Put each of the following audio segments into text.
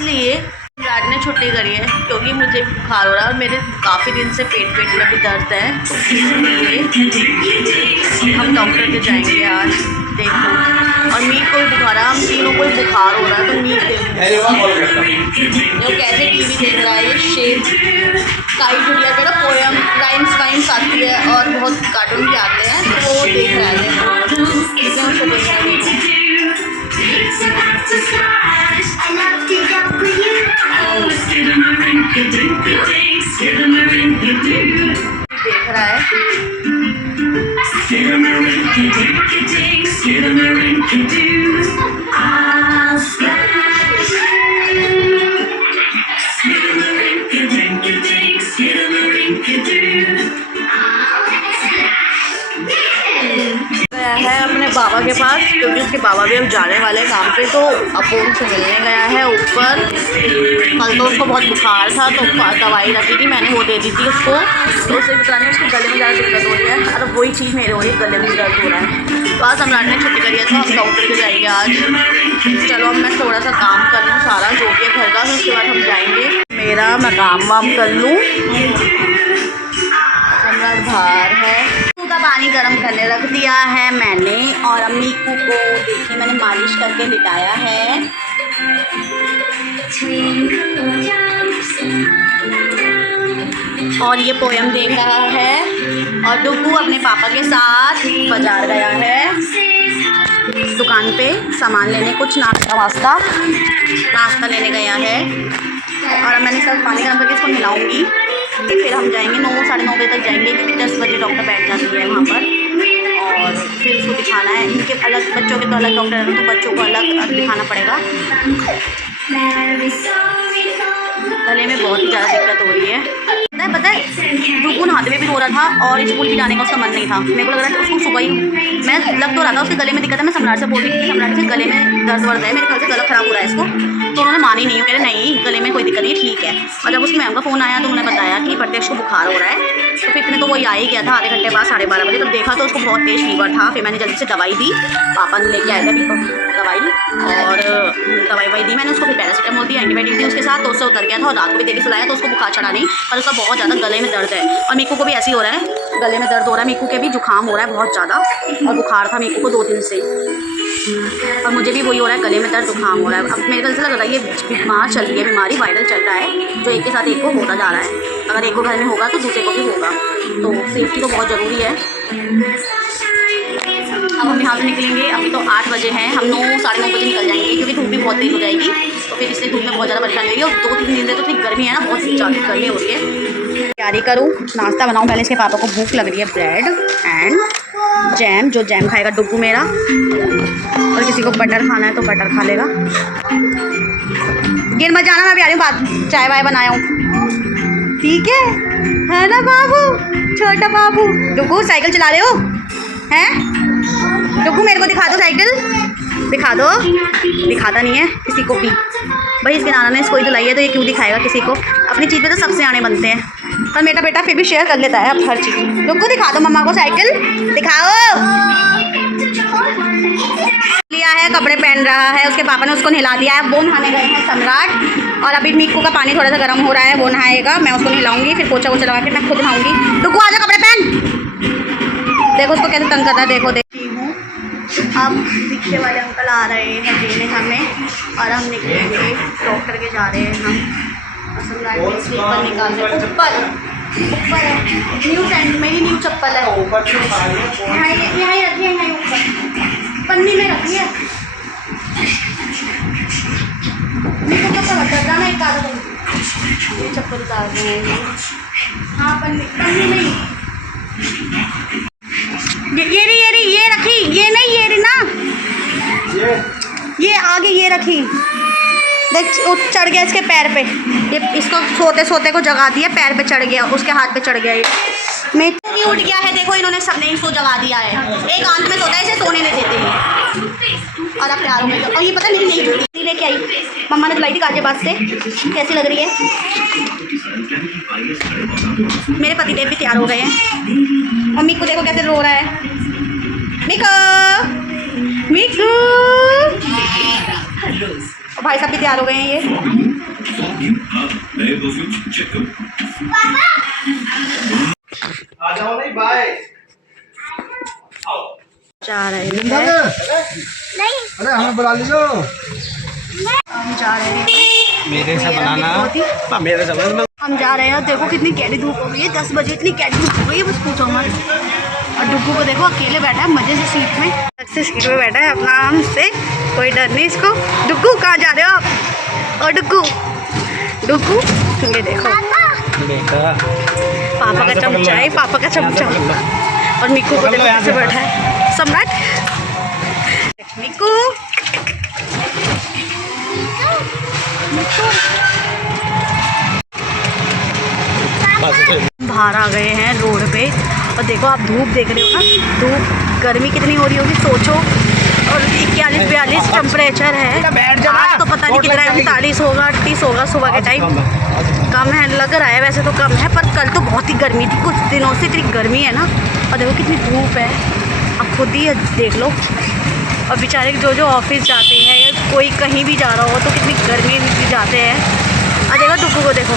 इसलिए आज ने छुट्टी करी है क्योंकि मुझे बुखार हो रहा है और मेरे काफ़ी दिन से पेट में भी दर्द है, तो इसलिए हम डॉक्टर के जाएंगे आज। देखो, और मीत को भी बुखार है, हम तीनों को भी बुखार हो रहा है, तो मीत कैसे टीवी देख रहा है। ये शेर काई गुड़िया का ना पोएम राइम्स वाइम्स आती है और बहुत कार्टून भी आते हैं, तो वो देख रहा है, इसमें उसको देख रहा है। देख रहा है। गया है अपने बाबा के पास क्योंकि उसके बाबा भी अब जाने वाले काम पे, तो अब उनसे मिलने गया है ऊपर। कल तो उसको बहुत बुखार था तो दवाई रखी थी मैंने, वो दे दी थी उसको, तो उससे भी नहीं उसके गले में ज़्यादा दिक्कत हो रही है। और वही चीज़ मेरे हो रही है, गले में दर्द हो रहा है। तो आज सम्राट ने छुट्टी करी है तो हम डॉक्टर के जाएंगे आज। चलो अब मैं थोड़ा सा काम कर लूँ सारा जो भी है घर का, फिर उसके बाद हम जाएंगे। मेरा मैं काम वाम कर लूँ। सम्राट बाहर है, का पानी गर्म करने रख दिया है मैंने, और अम्मी को देखिए मैंने मालिश करके लिटाया है। और ये पोयम देख रहा है, और डुगू अपने पापा के साथ बाजार गया है दुकान पे सामान लेने, कुछ नाश्ता लेने गया है। और अब मैंने सब पानी गर्म करके इसको मिलाऊंगी, फिर हम जाएंगे 9 साढ़े 9 बजे तक जाएंगे क्योंकि 10 बजे डॉक्टर बैठ जाती है वहाँ पर। और फिर उसको दिखाना है, इनके अलग बच्चों के तो अलग डॉक्टर है, तो बच्चों को अलग दिखाना पड़ेगा। गले में बहुत ही ज़्यादा दिक्कत हो रही है। पता है डुगू नहाते हुए भी रो रहा था और स्कूल भी जाने का उसका मन नहीं था। मेरे को लग रहा था उसको सुबह ही, मैं लग तो रहा था उसके गले में दिक्कत है। मैं सम्राट से बोल रही थी सम्राट से गले में दर्द वर्द है, मेरे ख्याल से गला खराब हो रहा है इसको, तो उन्होंने मानी नहीं, कह रहे नहीं गले में कोई दिक्कत नहीं, ठीक है। और जब उसकी मैम का फ़ोन आया तो उन्होंने बताया कि प्रत्यक्ष को बुखार हो रहा है, तो फिर इतने तो वही आ ही गया था आधे घंटे बाद 12:30 बजे। तब देखा तो उसको बहुत तेज़ फीवर था, फिर मैंने जल्दी से दवाई दी, पापा ने लेके आए थे अभी दवाई, और दवाई दी मैंने उसको, फिर पैरासीटामोल दी, एंटीबायोटिक दी उसके साथ, तो उससे उतर गया था। और रात को भी देके सुलाया तो उसको बुखार चढ़ा नहीं, पर उसका बहुत ज़्यादा गले में दर्द है। और मीकू को भी ऐसे ही हो रहा है, गले में दर्द हो रहा है, मीकू के भी जुकाम हो रहा है बहुत ज़्यादा, और बुखार था मीकू को 2 दिन से, और मुझे भी वही हो रहा है, गले में दर्द जुकाम हो रहा है। अब मेरे ख्याल से लग रहा है ये बीमार चल रही है, बीमारी वायरल चल रहा है, जो एक के साथ एक को होता जा रहा है। अगर एक को घर में होगा तो दूसरे को भी होगा, तो सेफ्टी तो बहुत ज़रूरी है। अब हम यहाँ से निकलेंगे, अभी तो 8 बजे हैं, हम 9 साढ़े 9 बजे निकल जाएंगे क्योंकि धूप भी बहुत तेज़ हो जाएगी, तो फिर इसलिए धूप में बहुत ज़्यादा परेशानी होगी। और 2-3 दिन से तो इतनी गर्मी है ना, बहुत ज़्यादा गर्मी हो रही है। तैयारी करूँ, नाश्ता बनाऊँ पहले, इसके पापा को भूख लग रही है। ब्रेड एंड जैम, जो जैम खाएगा डुगू मेरा, और किसी को बटर खाना है तो बटर खा लेगा। गिर मत जाना, मैं भी आ रही हूँ, बात चाय वाय बनाया हूँ, ठीक है ना बाबू, छोटा बाबू। डुगू साइकिल चला रहे हो हैं? डुगू मेरे को दिखा दो साइकिल, दिखा दो, दिखाता नहीं है किसी को भी। भाई इसके नाना ने इसको ही दिलाई है तो ये क्यों दिखाएगा किसी को, अपनी चीज़ पे तो सबसे आने बनते हैं, पर मेरा बेटा फिर भी शेयर कर लेता है अब हर चीज़। डुगू दिखा दो मम्मा को साइकिल, दिखाओ। लिया है, कपड़े पहन रहा है, उसके पापा ने उसको नहला दिया है। वो नहाने गए हैं सम्राट, और अभी मीकू का पानी थोड़ा सा गर्म हो रहा है, वो नहाएगा, मैं उसको नहलाऊंगी, फिर पोछा वोछा लगा के मैं खुद नहाऊंगी। डुगू आजा कपड़े पहन, देखो उसको कैसे तंग कर रहा है, देखो देखती हूँ। अब रिक्शे वाले अंकल आ रहे हैं देने हमें, और हम निकलेंगे, डॉक्टर के जा रहे हैं हम। और सम्राट ने स्लीपर निकाल रहे, ऊपर है, न्यू सेंट मेरी न्यू चप्पल है, यहाँ ही रखिए, यहाँ ऊपर पन्नी में रखी है। जाना एक कागज, ये चप्पल उतार देंगे, हाँ पन्नी में ही, ये रखी, ये नहीं, ये रही ना, ये आगे ये रखी, देख चढ़ गया इसके पैर पे, ये इसको सोते सोते को जगा दिया, पैर पे चढ़ गया, उसके हाथ पे चढ़ गया, ये मैं भी उठ गया है। देखो इन्होंने सबने इसको जगा दिया है, एक आंत में सोता है, इसे सोने नहीं देते हैं। और आप प्यारों में, और ये पता नहीं नहीं जूती लेके आई, मम्मा ने दिलाई थी गाजियाबाद से, कैसी लग रही है। मेरे पतिदेव भी तैयार हो गए हैं, और मीकू देखो कैसे रो रहा है। मीकू, मीकू और भाई साहब भी तैयार हो गए हैं ये। आ जाओ नहीं बाय। जा रहे हैं, अरे हमें बुला लीजिए। हम जा रहे हैं मेरे से बनाना। हाँ, मेरे से बनाना। हम जा रहे हैं। देखो कितनी कैडी धूप हो गई है, 10 बजे इतनी कैडी धूप हो गई है, बस पूछो मत। और डुग्गू को देखो अकेले बैठा है मजे से सीट में, से सीट में बैठा है अपना आराम से, कोई डर नहीं इसको। डुग्गू कहाँ जा रहे हो आप? और डुग्गू डुग्गू ये देखो बेटा पापा का चमचा है, पापा का चमचा। और मिक्कू को देखो कैसे बैठा है सम्राट। मिक्कू बाहर आ गए हैं रोड पे और देखो आप धूप देख रहे हो ना, धूप गर्मी कितनी हो रही होगी सोचो। और 41-42 टेम्परेचर है। आज तो पता नहीं कितना है, 39 होगा 38 होगा सुबह के टाइम। कम है लग रहा है, वैसे तो कम है, पर कल तो बहुत ही गर्मी थी, कुछ दिनों से इतनी गर्मी है ना। और देखो कितनी धूप है, आप खुद ही देख लो। और बेचारे जो ऑफिस जाते हैं या कोई कहीं भी जा रहा हो तो कितनी गर्मी में जाते हैं। और देखो डुग्गू को देखो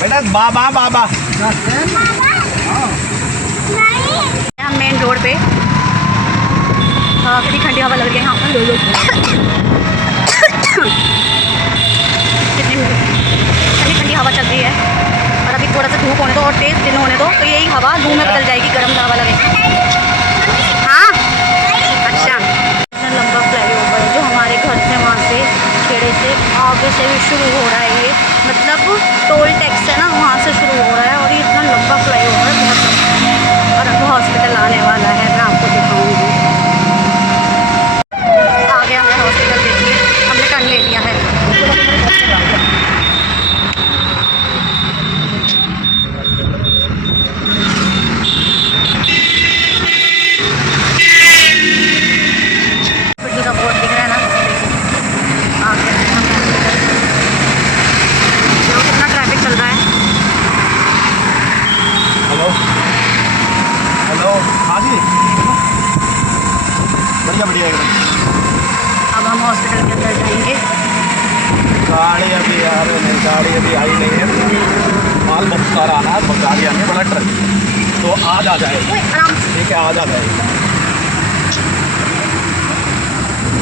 बेटा बाबा बाबा। हम मेन रोड पे कितनी ठंडी हवा लग रही है यहाँ पर। कितनी ठंडी हवा चल रही है। और अभी थोड़ा सा धूप होने दो और तेज़ दिन होने दो तो यही हवा धूप में बदल जाएगी, गर्म हवा लगेगी। हाँ अच्छा, इतना लंबा फ्लाईओवर जो हमारे घर से वहाँ से खेड़े से आगे से भी शुरू हो रहा है ये, मतलब टोल टैक्स है ना वहाँ से शुरू हो रहा है। और ये इतना लंबा फ्लाईओवर है बहुत लंबा। और अब हॉस्पिटल आने वाला है, मैं आपको दिखाऊंगी। आ गया है हॉस्पिटल, देखिए हमने टर्न ले लिया है। हॉस्पिटल का बोर्ड दिख रहा है ना, आ गया है हम हॉस्पिटल। देखो कितना ट्रैफिक चल रहा है। हेलो हेलो हाँ जी, बढ़िया बढ़िया एकदम। अब हम हॉस्पिटल के अंदर जाएंगे। गाड़ी अभी यार नहीं, गाड़ी अभी आई नहीं है, माल बहुत सारा आना है, गाड़ी आनी है, बड़ा ट्रक, तो आज आ जाएगा। आराम से ठीक है आज आ जाएगा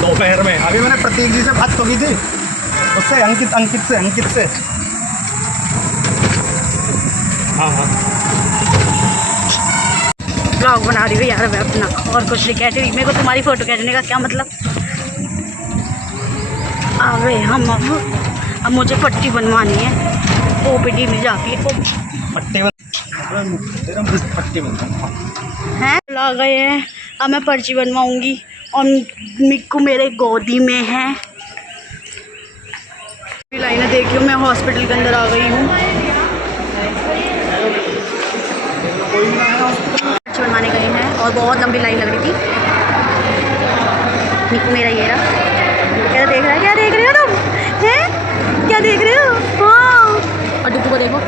दोपहर में। अभी मैंने प्रतीक जी से बात तो की थी, उससे अंकित से हाँ हाँ ब्लॉग बना रही हूँ यार मैं अपना, और कुछ नहीं कह रही। मेरे को तुम्हारी फ़ोटो खींचने का क्या मतलब। आ गए हम अब मुझे पट्टी बनवानी है, OPD में जाके पट्टी हैं। आ गए हैं, अब मैं पर्ची बनवाऊँगी और मिक्कू मेरे गोदी में है। लाइनें देखियो, मैं हॉस्पिटल के अंदर आ गई हूँ। पर्ची बनवाने गए हैं और बहुत लंबी लाइन लग रही थी। मिक्कू मेरा ये रहा, क्या देख रहा है, क्या देख रहे हो तुम हैं, क्या देख रहे हो। हाँ और डुग्गू को देखो,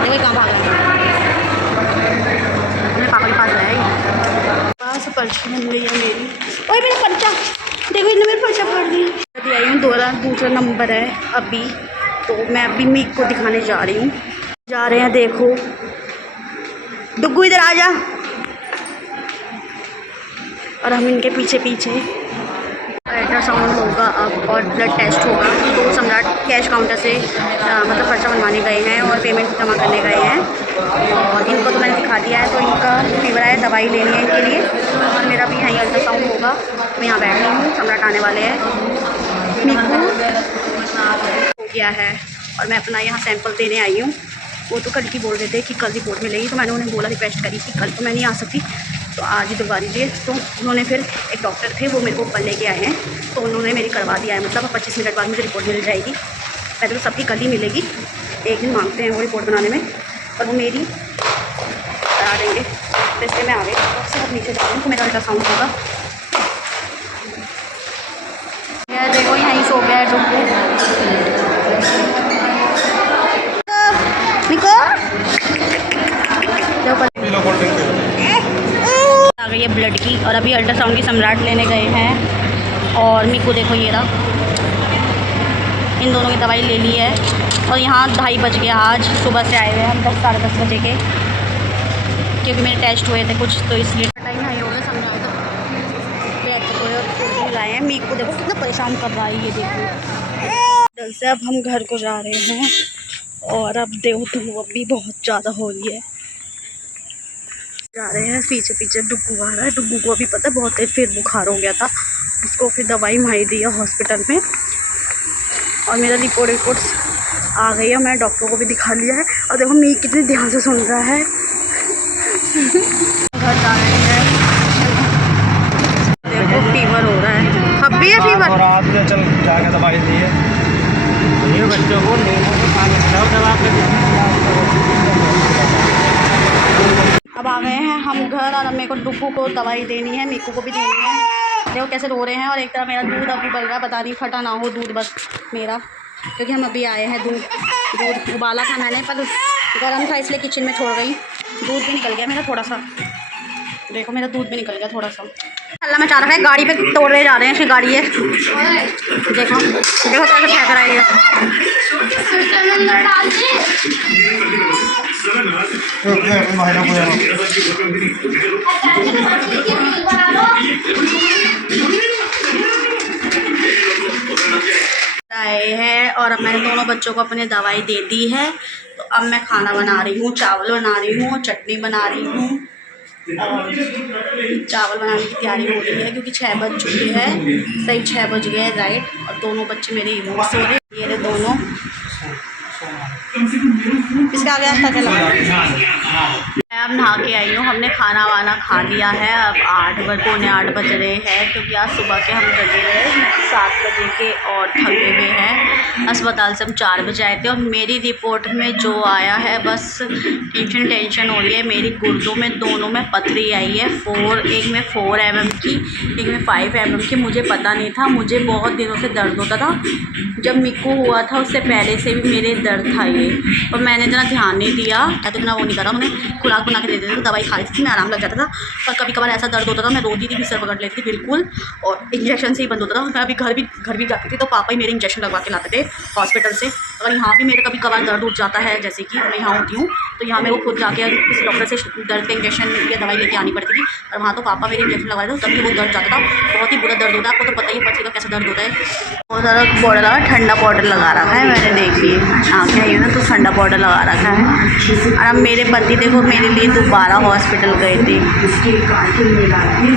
देखो कहाँ भाग रहा है। मेरे पापा के पास गया है, पास पर्ची बन गई है मेरी। ओए मेरा पर्चा देखो, इन्होंने मेरा पर्चा फाड़ दिया। अभी आई हूँ, दूसरा नंबर है अभी, तो मैं अभी मीक को दिखाने जा रही हूँ। जा रहे हैं, देखो डुग्गू इधर आ जा। और हम इनके पीछे पीछे। अल्ट्रासाउंड होगा अब और ब्लड टेस्ट होगा। तो सम्राट कैश काउंटर से मतलब पर्चा बनवाने गए हैं और पेमेंट जमा करने गए हैं। और इनको तो मैंने दिखा दिया है, तो इनका फीवर है, दवाई लेनी है इनके लिए। और मेरा भी यहीं अल्ट्रासाउंड होगा, मैं यहाँ बैठी हूँ, सम्राट आने वाले हैं। मिक्कू हो गया है और मैं अपना यहाँ सैंपल देने आई हूँ। वो तो कल की बोल रहे थे कि कल रिपोर्ट मिलेगी, तो मैंने उन्हें बोला, रिक्वेस्ट करी कि कल तो मैं नहीं आ सकती, तो आज ही दिलवा दीजिए। तो उन्होंने फिर एक डॉक्टर थे, वो मेरे को ऊपर लेके आए हैं, तो उन्होंने मेरी करवा दिया है। मतलब 25 मिनट बाद मुझे रिपोर्ट मिल जाएगी। पहले तो सबकी कल ही मिलेगी, एक दिन मांगते हैं वो रिपोर्ट बनाने में, पर वो मेरी करा देंगे। तो इसलिए मैं आ गई, सब नीचे जा रही हूँ, तो मेरा अल्ट्रासाउंड होगा। यार देखो यहीं सो गया है डुग्गू। निको गई है ब्लड की, और अभी अल्ट्रासाउंड की सम्राट लेने गए हैं। और मीकू देखो ये रहा, इन दोनों की दवाई ले ली है। और यहाँ 2:30 बज गया, आज सुबह से आए हुए हैं हम 10 साढ़े 10 बजे के, क्योंकि मेरे टेस्ट हुए थे कुछ, तो इसलिए टाइम हाई हो गया। सम्राट लाए हैं। मीकू देखो कितना परेशान कर रहा है, ये देखो। जल्द से अब हम घर को जा रहे हैं, और अब देखो धूप भी बहुत ज़्यादा हो रही है। जा रहे हैं, पीछे पीछे डुग्गू आ रहा है। डुग्गू को अभी पता है बहुत तेज फिर बुखार हो गया था, उसको फिर दवाई माई दी है हॉस्पिटल में। और मेरा रिपोर्ट्स आ गई है, मैं डॉक्टर को भी दिखा लिया है। और देखो मी कितने ध्यान से सुन रहा है। घर जा रहे हैं, देखो फीवर हो रहा है। अब भी है फीवर, रात में चल जाके दवाई दी है ये बच्चों को, नींबू को पानी पिलाओ दवा के। अब आ गए हैं हम घर, और अब मेरे को डुग्गू को दवाई देनी है, मीकू को भी देनी है। देखो कैसे रो रहे हैं। और एक तरह मेरा दूध अभी बल रहा है, पता नहीं फटा ना हो दूध बस मेरा, क्योंकि हम अभी आए हैं। दूध उबाला था मैंने, पर गर्म था इसलिए किचन में छोड़ गई। दूध भी निकल गया मेरा थोड़ा सा, देखो मेरा दूध भी निकल गया थोड़ा सा। अल्लाह में चाह रहा है, गाड़ी पे तोड़ने जा रहे हैं। इसकी गाड़ी है, देखो देखो कैसे फेंक रहा है ये। आए हैं, और अब मैंने दोनों बच्चों को अपने दवाई दे दी है। तो अब मैं खाना बना रही हूँ, चावल बना रही हूँ, चटनी बना रही हूँ, और चावल बनाने की तैयारी हो रही है, क्योंकि 6 बज चुके हैं, सही 6 बज गए हैं राइट। और दोनों बच्चे मेरे इमोट सो रहे, ये रहे दोनों। इसका आगे आता क्या लगा। मैं अब नहा के आई हूँ, हमने खाना वाना खा लिया है। अब 8 बज रहे हैं, क्योंकि आज सुबह के हम जगे रहे 7 बजे के, और थके हुए हैं। अस्पताल से हम 4 बजे आए थे, और मेरी रिपोर्ट में जो आया है बस टेंशन हो रही है। मेरी गुर्दों में दोनों में पथरी आई है, एक में 4 mm की, एक में 5 mm की। मुझे पता नहीं था, मुझे बहुत दिनों से दर्द होता था। जब मिक्कू हुआ था उससे पहले से भी मेरे दर्द था ये, और मैंने इतना ध्यान नहीं दिया, तो इतना वो नहीं करा। उन्हें खुराक बना के दे देते थे, दवाई खा लेती थी, मैं आराम लग जाता था। पर कभी कभार ऐसा दर्द होता था, मैं रोती थी, भी सर पकड़ लेती थी बिल्कुल, और इंजेक्शन से ही बंद होता था। मैं अभी घर भी जाती थी, तो पापा ही मेरे इंजेक्शन लगवा के लाते थे हॉस्पिटल से। अगर यहाँ भी मेरे कभी कभार दर्द उठ जाता है, जैसे कि मैं यहाँ होती हूँ, तो यहाँ मेरे को खुद जाके किसी डॉक्टर से दर्द का इंजेक्शन या दवाई लेके आनी पड़ती थी। और वहाँ तो पापा मेरे इंजेक्शन लगवाए थे, तभी वो दर्द जाता था। बहुत ही बुरा दर्द होता है, आपको तो पता ही पड़ेगा कैसा दर्द होता है। बहुत ज़्यादा पाउडर लगा, ठंडा पाउडर लगा रखा है मैंने, देख लिए आँखें आई है ना, तो ठंडा पाउडर लगा रखा है। और अब मेरे पति देखो मेरे लिए दोबारा हॉस्पिटल गए थे,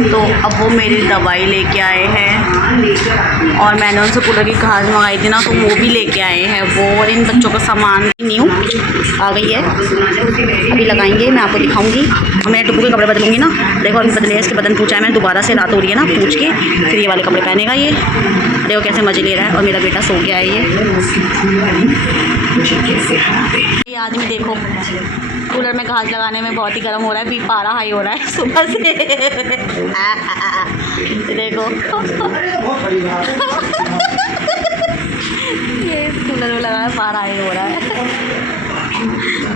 तो अब वो मेरी दवाई लेके आए हैं। और मैंने उनसे कूलर की घास मंगाई थी ना, तो वो भी लेके आए हैं। वो और इन बच्चों का सामान न्यू आ गई है, अभी लगाएंगे, मैं आपको दिखाऊंगी। और मैं टुकू के कपड़े बदलूंगी ना, देखो अभी बदले इसके बदन पूछा है मैंने दोबारा से, रात हो रही है ना, पूछ के फिर ये वाले कपड़े पहनेगा ये। देखो कैसे मज़े ले रहा है, और मेरा बेटा सो गया है ये आदमी देखो कूलर में घास लगाने में बहुत ही गर्म हो रहा है, भी पारा हाई हो रहा है सुबह से। देखो ये कूलर में लगा है, पारा हाई हो रहा है।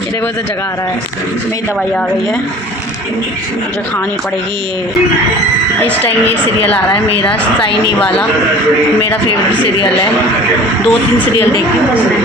ये देखो इसे जगा रहा है। मेरी दवाई आ गई है, मुझे खानी पड़ेगी ये। इस टाइम ये सीरियल आ रहा है मेरा, साइनी वाला, मेरा फेवरेट सीरियल है। 2-3 सीरियल देखती हूँ बस मैं।